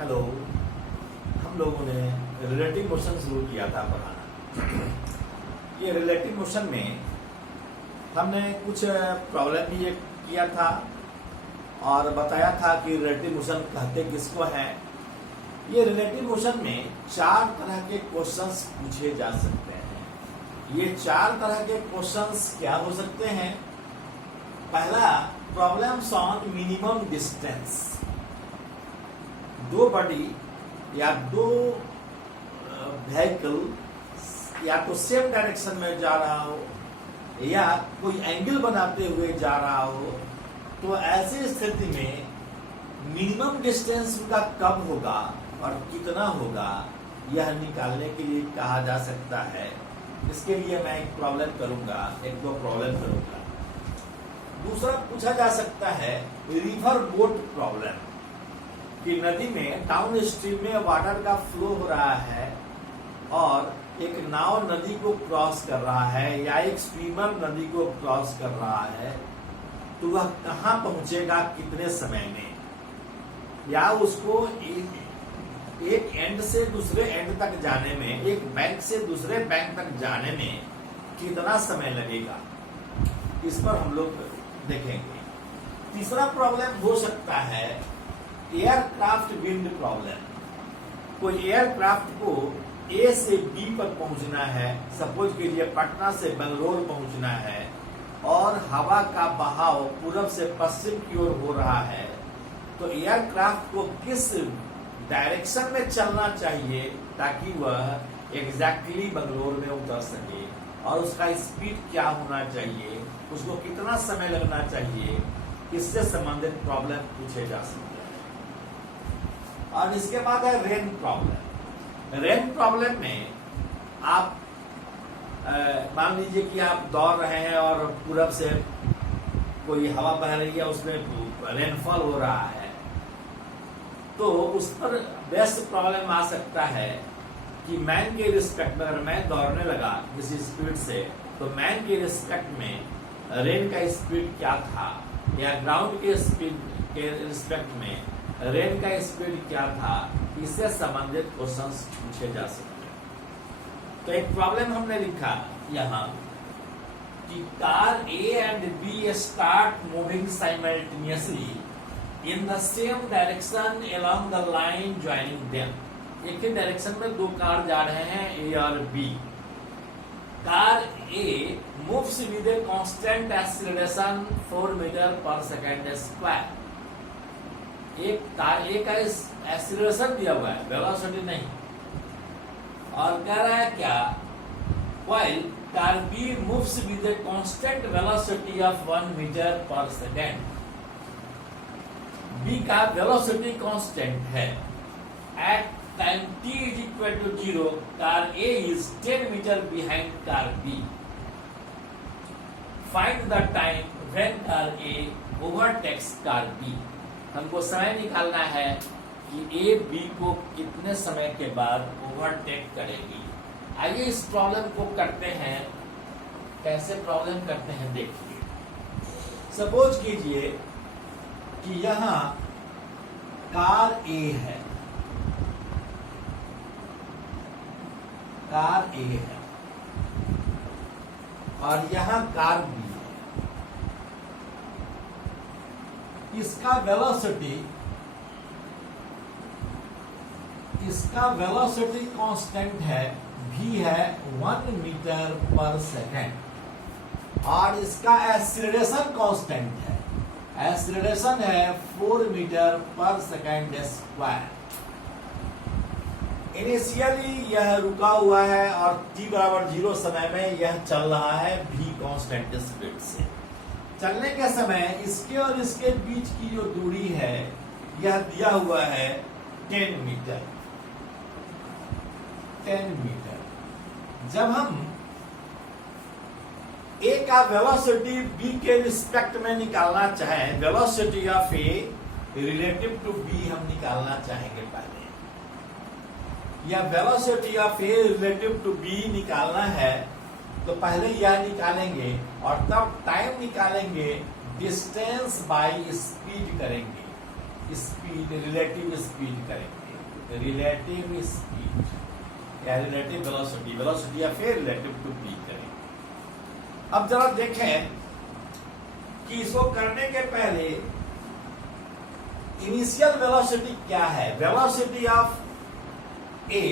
Hello. हम लोगों ने रिलेटिव मोशन शुरू किया था पढ़ाना। ये रिलेटिव मोशन में हमने कुछ प्रॉब्लम भी किया था और बताया था कि रिलेटिव मोशन कहते किसको है। ये रिलेटिव मोशन में 4 तरह के क्वेश्चंस पूछे जा सकते हैं। ये 4 तरह के क्वेश्चंस क्या हो सकते हैं? पहला, प्रॉब्लम्स ऑन मिनिमम डिस्टेंस। दो बॉडी या दो व्हीकल या तो सेम डायरेक्शन में जा रहा हो या कोई एंगल बनाते हुए जा रहा हो, तो ऐसी स्थिति में मिनिमम डिस्टेंस उनका कब होगा और कितना होगा, यह निकालने के लिए कहा जा सकता है। इसके लिए मैं एक प्रॉब्लम करूंगा, एक दो प्रॉब्लम करूंगा। दूसरा पूछा जा सकता है रिवर बोट प्रॉब्लम, कि नदी में डाउन स्ट्रीम में वाटर का फ्लो हो रहा है और एक नाव नदी को क्रॉस कर रहा है या एक स्विमर नदी को क्रॉस कर रहा है, तो वह कहां पहुंचेगा कितने समय में, या उसको एक एंड से दूसरे एंड तक जाने में, एक बैंक से दूसरे बैंक तक जाने में कितना समय लगेगा, इस पर हम लोग देखेंगे। तीसरा प्रॉब्लम हो सकता है एयरक्राफ्ट विंड प्रॉब्लम। कोई एयरक्राफ्ट को ए से बी पर पहुंचना है, सपोज के लिए पटना से बेंगलोर पहुंचना है और हवा का बहाव पूरब से पश्चिम की ओर हो रहा है, तो एयरक्राफ्ट को किस डायरेक्शन में चलना चाहिए ताकि वह एग्जैक्टली बेंगलोर में उतर सके, और उसका स्पीड क्या होना चाहिए, उसको कितना समय लगना चाहिए, इससे संबंधित प्रॉब्लम पूछे जा सकते हैं। और इसके बाद है रेन प्रॉब्लम। रेन प्रॉब्लम में आप मान लीजिए कि आप दौड़ रहे हैं और पूरब से कोई हवा बह रही है, उसमें रेनफॉल हो रहा है, तो उस पर बेस्ट प्रॉब्लम आ सकता है कि मैन के रिस्पेक्ट में, अगर मैं दौड़ने लगा किसी स्पीड से, तो मैन के रिस्पेक्ट में रेन का स्पीड क्या था, या ग्राउंड के स्पीड के रिस्पेक्ट में रेन का स्पीड क्या था, इससे संबंधित क्वेश्चंस पूछे जा सकते हैं। तो एक प्रॉब्लम हमने लिखा यहाँ कि car A and B start moving simultaneously in the same direction along the line joining them. एक ही डायरेक्शन में दो कार जा रहे हैं, ए और B. Car A moves with a constant acceleration 4 metre पर सेकेंड स्क्वायर। एक कार ए का एक्सीलरेशन दिया हुआ है, वेलोसिटी नहीं, और कह रहा है क्या, while car B moves with a constant velocity of 1 metre पर सेकेंड। बी का वेलोसिटी कांस्टेंट है। At time t is equal to 0, car A is 10 meter behind car B. Find the time when car A overtakes car B. हमको समय निकालना है कि A B को कितने समय के बाद ओवरटेक करेगी। आइए इस प्रॉब्लम को करते हैं। कैसे प्रॉब्लम करते हैं देखिए। सपोज कीजिए कि यहाँ कार A है, कार ए है, और यहां कार बी है। इसका वेलोसिटी कांस्टेंट है, भी है 1 मीटर पर सेकेंड, और इसका एक्सीलरेशन कांस्टेंट है, एक्सीलरेशन है 4 मीटर पर सेकेंड स्क्वायर। इनिशियली यह रुका हुआ है और t बराबर 0 समय में यह चल रहा है v कांस्टेंट स्पीड से। चलने के समय इसके और इसके बीच की जो दूरी है, यह दिया हुआ है 10 मीटर। 10 मीटर। जब हम a का वेलोसिटी b के रिस्पेक्ट में निकालना चाहें, velocity of a relative to b हम निकालना चाहेंगे पहले, या velocity of A relative to B निकालना है, तो पहले यह निकालेंगे और तब टाइम निकालेंगे, डिस्टेंस बाय स्पीड करेंगे। स्पीड, रिलेटिव स्पीड करेंगे, रिलेटिव स्पीड या रिलेटिव वेलोसिटी, वेलोसिटी या फिर रिलेटिव टू बी करेंगे। अब जरा देखें कि इसको करने के पहले इनिशियल वेलोसिटी क्या है। Velocity of A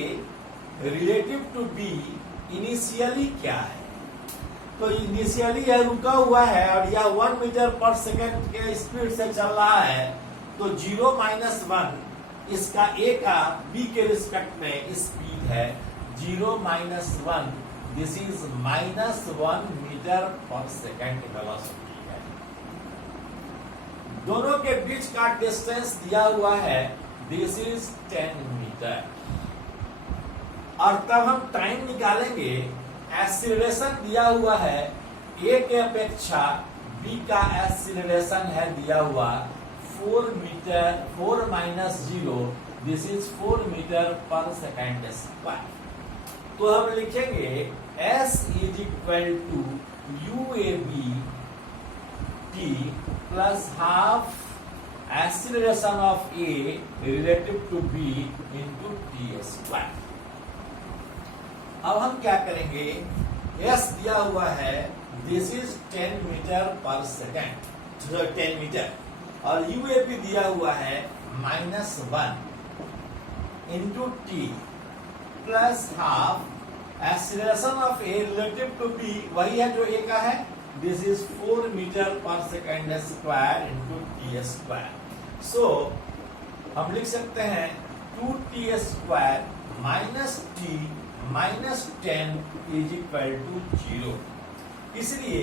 relative to B initially क्या है? तो इनिशियली यह रुका हुआ है और यह 1 मीटर पर सेकेंड के स्पीड से चल रहा है, तो 0 माइनस 1 इसका ए का बी के रिस्पेक्ट में स्पीड है 0 minus 1, this is minus 1 metre पर सेकेंड वेलोसिटी है। दोनों के बीच का डिस्टेंस दिया हुआ है, दिस इज 10 मीटर। और तब हम टाइम निकालेंगे, एक्सीलरेशन दिया हुआ है, ए के अपेक्षा बी का एक्सीलरेशन है दिया हुआ 4 metre, 4 minus 0, this is 4 metre पर सेकेंड स्क्वायर। तो हम लिखेंगे S is equal to UAB T plus half acceleration of A relative to B into T square. अब हम क्या करेंगे, S दिया हुआ है, दिस इज 10 मीटर पर सेकेंड, 10 मीटर, और UAB दिया हुआ है -1 into T plus half acceleration of A relative to B, वही है जो ए का है, दिस इज 4 मीटर पर second square into T square. So हम लिख सकते हैं 2t square minus T minus 10 is equal to 0। इसलिए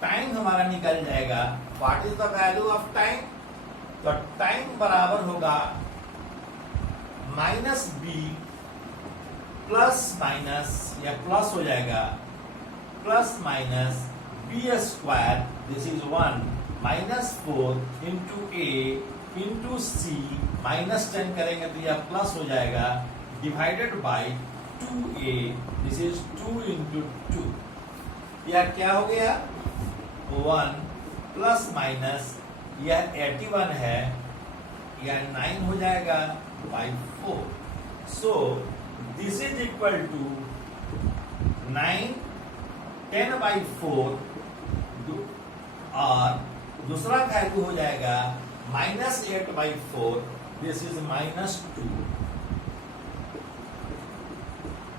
टाइम हमारा निकल जाएगा, what is the value of time? तो टाइम बराबर होगा माइनस बी प्लस माइनस, या प्लस हो जाएगा, plus minus B square, this is 1 minus 4 into A into C, minus 10 करेंगे तो यह प्लस हो जाएगा, divided by 2a, this is 2 into 2, यह क्या हो गया 1 प्लस माइनस, यह 81 है, यह 9 हो जाएगा by 4। So this is equal to 9 10 by 4, और दूसरा वैल्यू हो जाएगा -8 by 4, this is -2,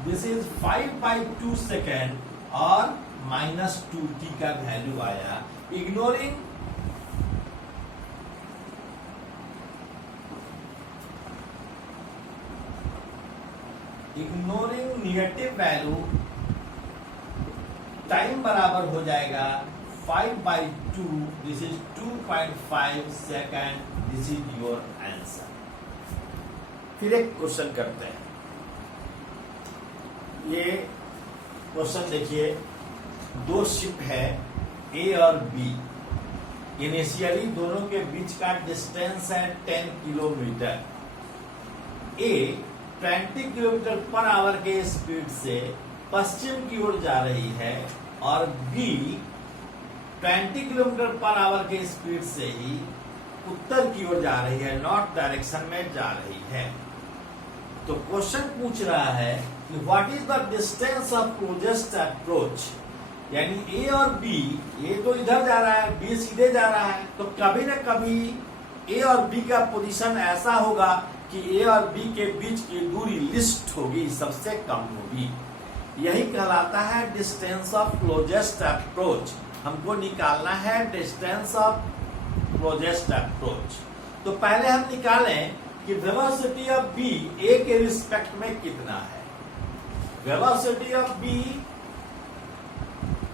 this is 5 by 2 second, और -2t का वैल्यू आया। इग्नोरिंग निगेटिव वैल्यू, टाइम बराबर हो जाएगा 5 by 2, this is 2.5 second, this is your answer. फिर एक क्वेश्चन करते हैं। ये क्वेश्चन देखिए, दो शिप है ए और बी, इनिशियली दोनों के बीच का डिस्टेंस है 10 किलोमीटर। ए 20 किलोमीटर पर आवर के स्पीड से पश्चिम की ओर जा रही है और बी 20 किलोमीटर पर आवर के स्पीड से ही उत्तर की ओर जा रही है, नॉर्थ डायरेक्शन में जा रही है। तो क्वेश्चन पूछ रहा है कि what is the distance of closest approach, यानी ए और बी, ए तो इधर जा रहा है, बी सीधे जा रहा है, तो कभी न कभी ए और बी का पोजीशन ऐसा होगा कि ए और बी के बीच की दूरी लिस्ट होगी, सबसे कम होगी। यही कहलाता है डिस्टेंस ऑफ क्लोजेस्ट अप्रोच। हमको निकालना है डिस्टेंस ऑफ क्लोजेस्ट अप्रोच। तो पहले हम निकालें कि वेलोसिटी ऑफ बी ए के रिस्पेक्ट में कितना है। Velocity of B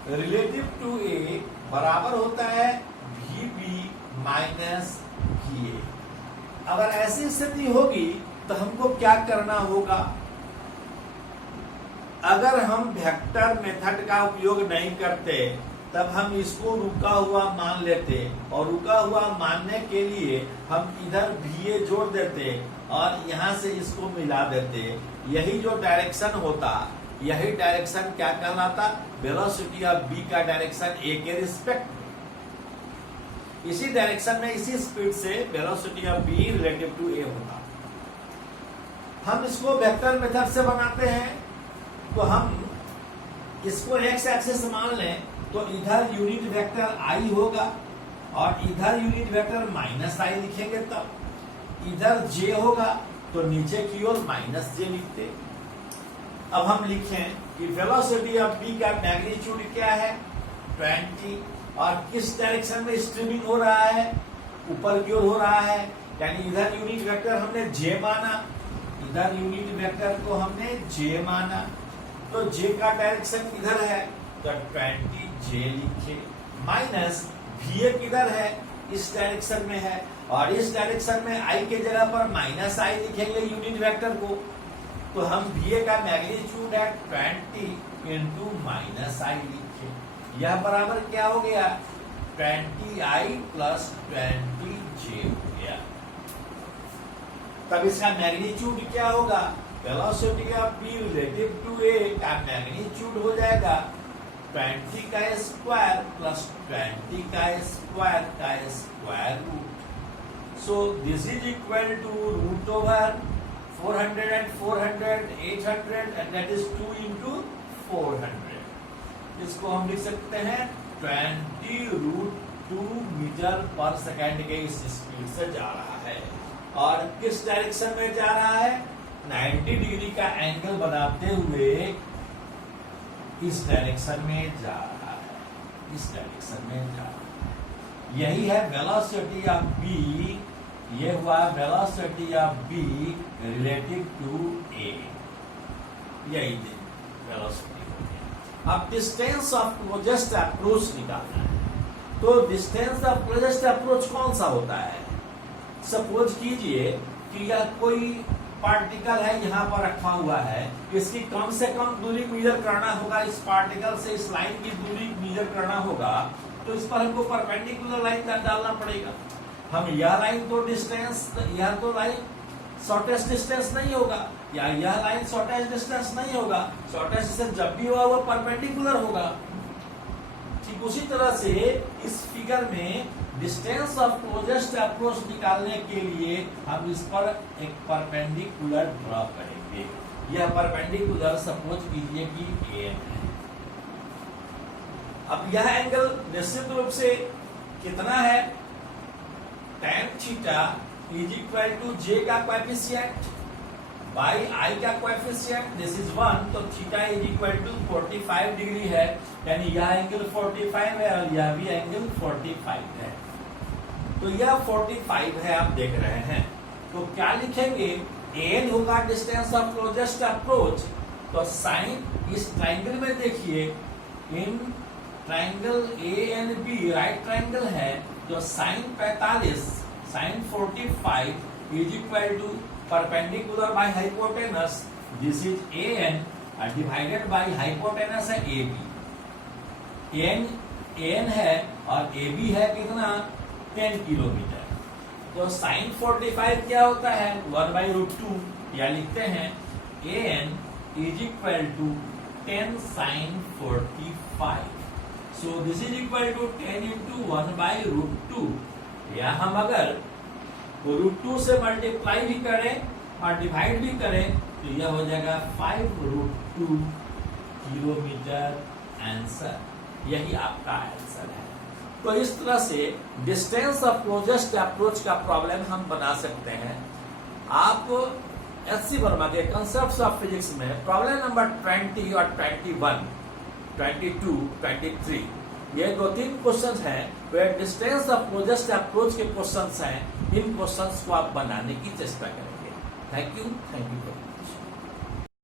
relative to A बराबर होता है V B minus V A. अगर ऐसी स्थिति होगी तो हमको क्या करना होगा? अगर हम वेक्टर मेथड का उपयोग नहीं करते तब हम इसको रुका हुआ मान लेते, और रुका हुआ मानने के लिए हम इधर VA जोड़ देते और यहां से इसको मिला देते। यही जो डायरेक्शन होता, यही डायरेक्शन क्या कहलाता? वेलोसिटी ऑफ B का डायरेक्शन A के रिस्पेक्ट में। इसी डायरेक्शन में इसी स्पीड से velocity of B relative to A होगा। हम इसको वेक्टर मेथड से बनाते हैं, तो हम इसको एक्स एक्सिस मान लें तो इधर यूनिट वेक्टर आई होगा और इधर यूनिट वेक्टर माइनस आई लिखेंगे, तब इधर जे होगा तो नीचे की ओर माइनस जे लिखते। अब हम लिखें कि वेलोसिटी ऑफ बी का मैग्नीट्यूड क्या है 20, और किस डायरेक्शन में स्ट्रीमिंग हो रहा है, ऊपर की ओर हो रहा है, यानी इधर यूनिट वेक्टर हमने जे माना, इधर यूनिट वेक्टर को हमने जे माना, तो जे का डायरेक्शन इधर है तो 20 जे लिखे, माइनस वी किधर है इस डायरेक्शन में है, और इस डायरेक्शन में आई के जगह पर माइनस आई लिखेंगे यूनिट वेक्टर को, तो हम वी का मैग्नीट्यूड है 20 इंटू माइनस आई लिखे। यह बराबर क्या हो गया 20i प्लस 20j हो गया। तब इसका मैग्नीट्यूड क्या होगा, velocity of B relative to A का मैग्नीट्यूड हो जाएगा 20 का स्क्वायर प्लस 20 का square root. So this is equal to root over 400 and 400 800 and that is 2 into 400। इसको हम लिख सकते हैं 20√2 मीटर पर सेकेंड के इस स्पीड से जा रहा है, और किस डायरेक्शन में जा रहा है 90 डिग्री का एंगल बनाते हुए इस डायरेक्शन में जा रहा है, इस डायरेक्शन में जा रहा है। यही है वेलोसिटी ऑफ बी, ये हुआ velocity of B relative to A, यही वेलोसिटी हो गया। अब डिस्टेंस ऑफ क्लोजेस्ट अप्रोच निकालना है, तो डिस्टेंस ऑफ क्लोजेस्ट अप्रोच कौन सा होता है। सपोज कीजिए कि यह कोई पार्टिकल है यहाँ पर रखा हुआ है, इसकी कम से कम दूरी मेजर करना होगा, इस पार्टिकल से इस लाइन की दूरी मेजर करना होगा, तो इस पर हमको परपेंडिकुलर लाइन डालना पड़ेगा। हम यह लाइन तो डिस्टेंस, यह तो लाइन शॉर्टेस्ट डिस्टेंस नहीं होगा, या यह लाइन शॉर्टेस्ट डिस्टेंस नहीं होगा, शॉर्टेस्ट डिस्टेंस जब भी होगा वो परपेंडिकुलर होगा। ठीक उसी तरह से इस फिगर में डिस्टेंस ऑफ क्लोजेस्ट अप्रोच निकालने के लिए हम इस पर एक परपेंडिकुलर ड्रॉ करेंगे। यह परपेंडिकुलर सपोज कीजिए कि ए है। अब यह एंगल निश्चित रूप से कितना है tan theta is equal to J का कोएफिशिएंट बाई आई का कोएफिशिएंट, दिस इज 1, तो theta is equal to 45 degree है, यानी यह एंगल 45 है और यह भी एंगल 45 है। तो यह 45 है, आप देख रहे हैं, तो क्या लिखेंगे एन होगा डिस्टेंस ऑफ क्लोजेस्ट अप्रोच, तो साइन इस ट्राइंगल में देखिए, in triangle A and B right triangle है, तो sine 45 sine 45 is equal to perpendicular by hypotenuse, this is A N divided by hypotenuse है ए बी। एन है और A B है कितना 10 किलोमीटर, तो साइन 45 क्या होता है 1/√2, या लिखते हैं A N is equal to 10 sine 45, so this is equal to 10 into 1/√2, या हम अगर √2 से मल्टीप्लाई भी करें और डिवाइड भी करें तो यह हो जाएगा 5√2 किलोमीटर आंसर। यही आपका आंसर है। तो इस तरह से डिस्टेंस ऑफ क्लोजेस्ट अप्रोच का प्रॉब्लम हम बना सकते हैं। आप एससी वर्मा के कंसेप्ट्स ऑफ फिजिक्स में प्रॉब्लम नंबर 20 और 21, 22, 23 ये 2-3 क्वेश्चंस हैं वे डिस्टेंस ऑफ क्लोजेस्ट अप्रोच के क्वेश्चंस हैं। इन क्वेश्चंस को आप बनाने की चेष्टा करेंगे। Thank you.